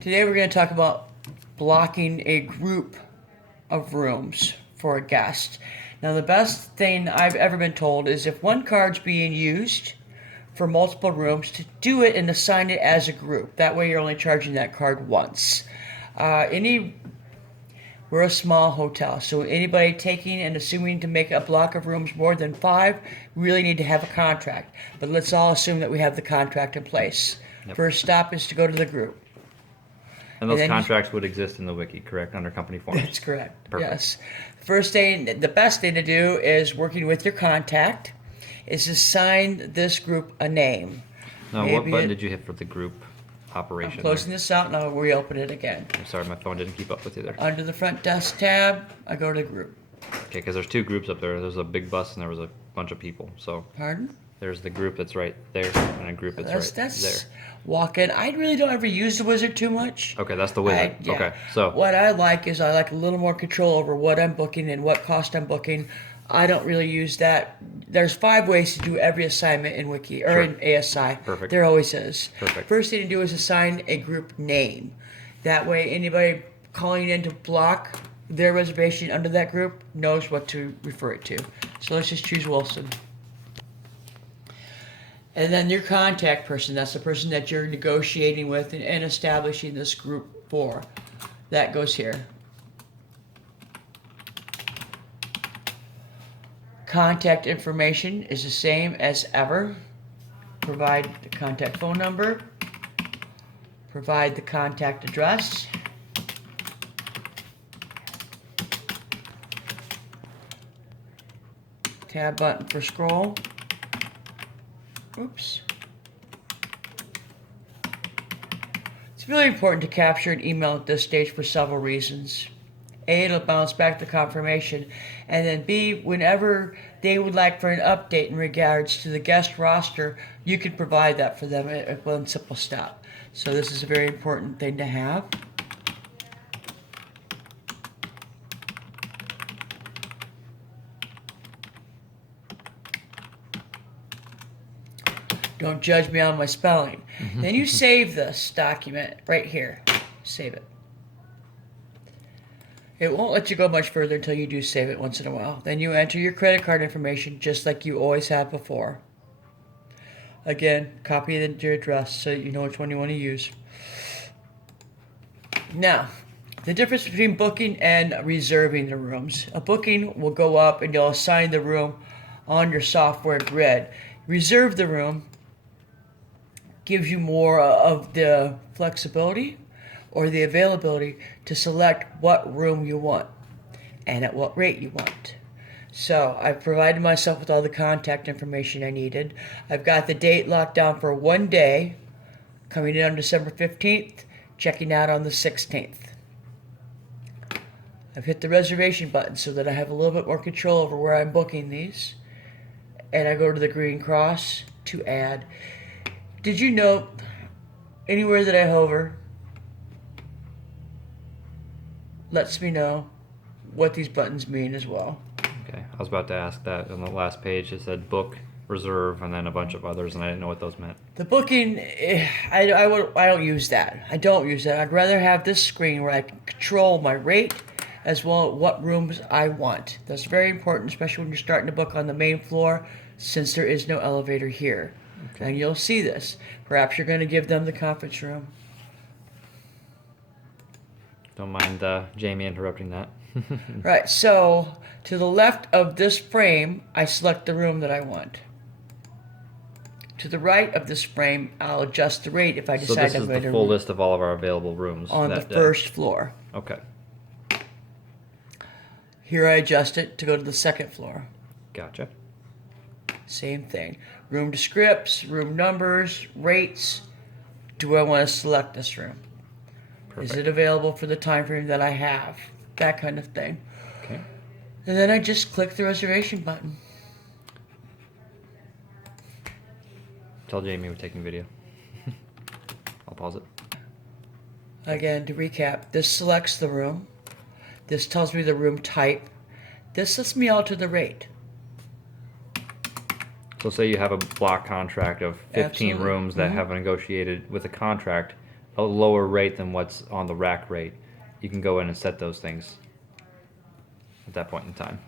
Today we're going to talk about blocking a group of rooms for a guest. Now the best thing I've ever been told is if one card's being used for multiple rooms, to do it and assign it as a group. That way you're only charging that card once. We're a small hotel, so anybody taking and assuming to make a block of rooms more than 5 really need to have a contract. But let's all assume that we have the contract in place. Yep. First stop is to go to the group. And those contracts would exist in the wiki, correct, under company forms? That's correct. Perfect. Yes. First thing, the best thing to do is working with your contact is assign this group a name. Now, what button did you hit for the group operation? I'm closing this out and I'll reopen it again. I'm sorry, my phone didn't keep up with you there. Under the front desk tab, I go to group. Okay, because there's 2 groups up there. There's a big bus and there was a bunch of people. So Pardon? there's the group that's right there and a group that's right there. Walk-in. I really don't ever use the wizard too much. Okay, that's the wizard. Yeah. Okay, so what I like is I like a little more control over what I'm booking and what cost I'm booking. I don't really use that. There's 5 ways to do every assignment in Wiki or in ASI. Perfect. There always is. Perfect. First thing to do is assign a group name. That way anybody calling in to block their reservation under that group knows what to refer it to. So let's just choose Wilson. And then your contact person, that's the person that you're negotiating with and establishing this group for. That goes here. Contact information is the same as ever. Provide the contact phone number. Provide the contact address. Tab button for scroll. Oops. It's really important to capture an email at this stage for several reasons. A, it'll bounce back the confirmation, and then B, whenever they would like for an update in regards to the guest roster, you can provide that for them at one simple step. So this is a very important thing to have. Don't judge me on my spelling. Then you save this document right here. Save it. It won't let you go much further until you do save it once in a while. Then you enter your credit card information just like you always have before. Again, copy your address so you know which one you want to use. Now, the difference between booking and reserving the rooms. A booking will go up and you'll assign the room on your software grid. Reserve the room gives you more of the flexibility or the availability to select what room you want and at what rate you want. So I've provided myself with all the contact information I needed. I've got the date locked down for 1 day, coming in on December 15th, checking out on the 16th. I've hit the reservation button so that I have a little bit more control over where I'm booking these. And I go to the green cross to add. Did you note anywhere that I hover lets me know what these buttons mean as well? Okay, I was about to ask that. On the last page it said book, reserve, and then a bunch of others, and I didn't know what those meant. The booking, I don't use that. I don't use that. I'd rather have this screen where I can control my rate as well as what rooms I want. That's very important, especially when you're starting to book on the main floor, since there is no elevator here. Okay. And you'll see this. Perhaps you're going to give them the conference room. Don't mind Jamie interrupting that. Right, so to the left of this frame, I select the room that I want. To the right of this frame, I'll adjust the rate if I decide So this I'm is going the to full list of all of our available rooms on the that day. first floor. Okay, Here I adjust it to go to the second floor. gotcha. Same thing. Room descripts, room numbers, rates. Do I want to select this room? Perfect. Is it available for the time frame that I have? That kind of thing. Okay. And then I just click the reservation button. Tell Jamie we're taking video. I'll pause it. Again, to recap, this selects the room. This tells me the room type. This lets me alter the rate. So say you have a block contract of 15 Absolutely. rooms that have negotiated with a contract a lower rate than what's on the rack rate, you can go in and set those things at that point in time.